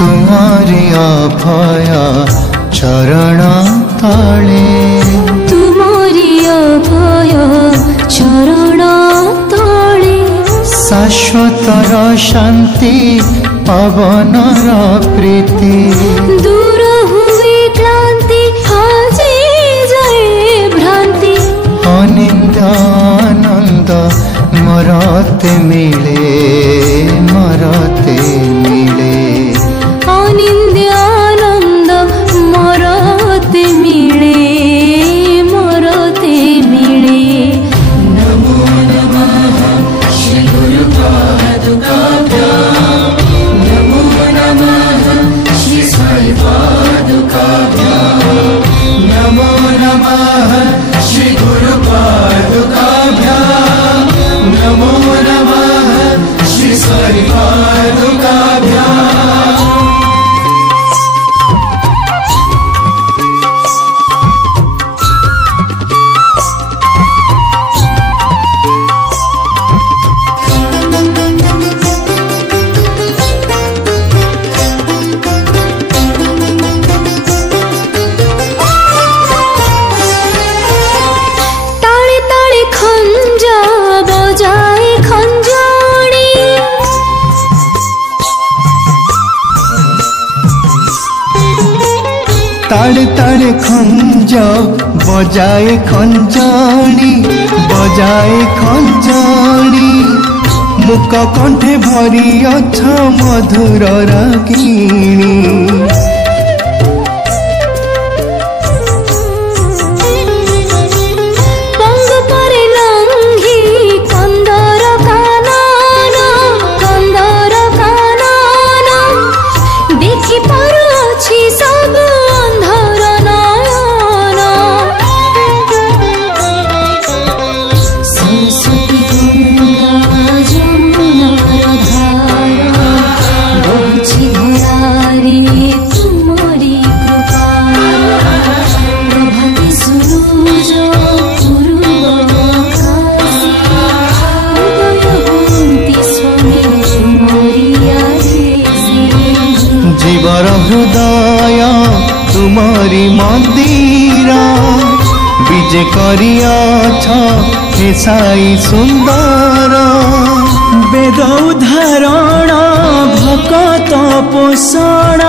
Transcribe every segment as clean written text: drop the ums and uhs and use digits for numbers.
तुम्हारी अभय चरण तले तुम्हारी अभय चरण तले शाश्वतर शांति पवनर प्रीति दूर हुए क्लांति हाजे जाए भ्रांति अनिंद्य आनंद मरते मिले मरते मिले अनिंद्य आनंद मरते मिले मरते मिले। नमो नमः श्री गुरु पादुकाभ्यां नमो नमः श्री साई पादुकाभ्यां नमो नमः श्री गुरु पादुकाभ्यां नमो नमः श्री साई पादुकाभ्यां। ताड़े ताड़े खंज बजाए खंजणी बजाए खंजणी मुक कंठे भरी अछ मधुर रागिणी जीवर हृदय तुम्हारी मंदिर विजे करियाछ हे साई सुंदर वेद उदाहरण भक्त पोषण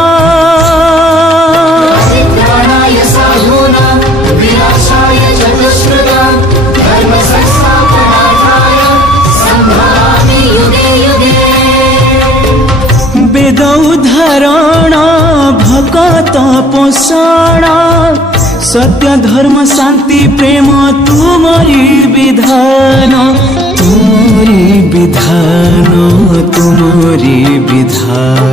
वेद उदाहरण भक्त पोषण सत्य धर्म शांति प्रेम तुम्हारी विधान तुम्हारी विधान तुम्हारी विधान।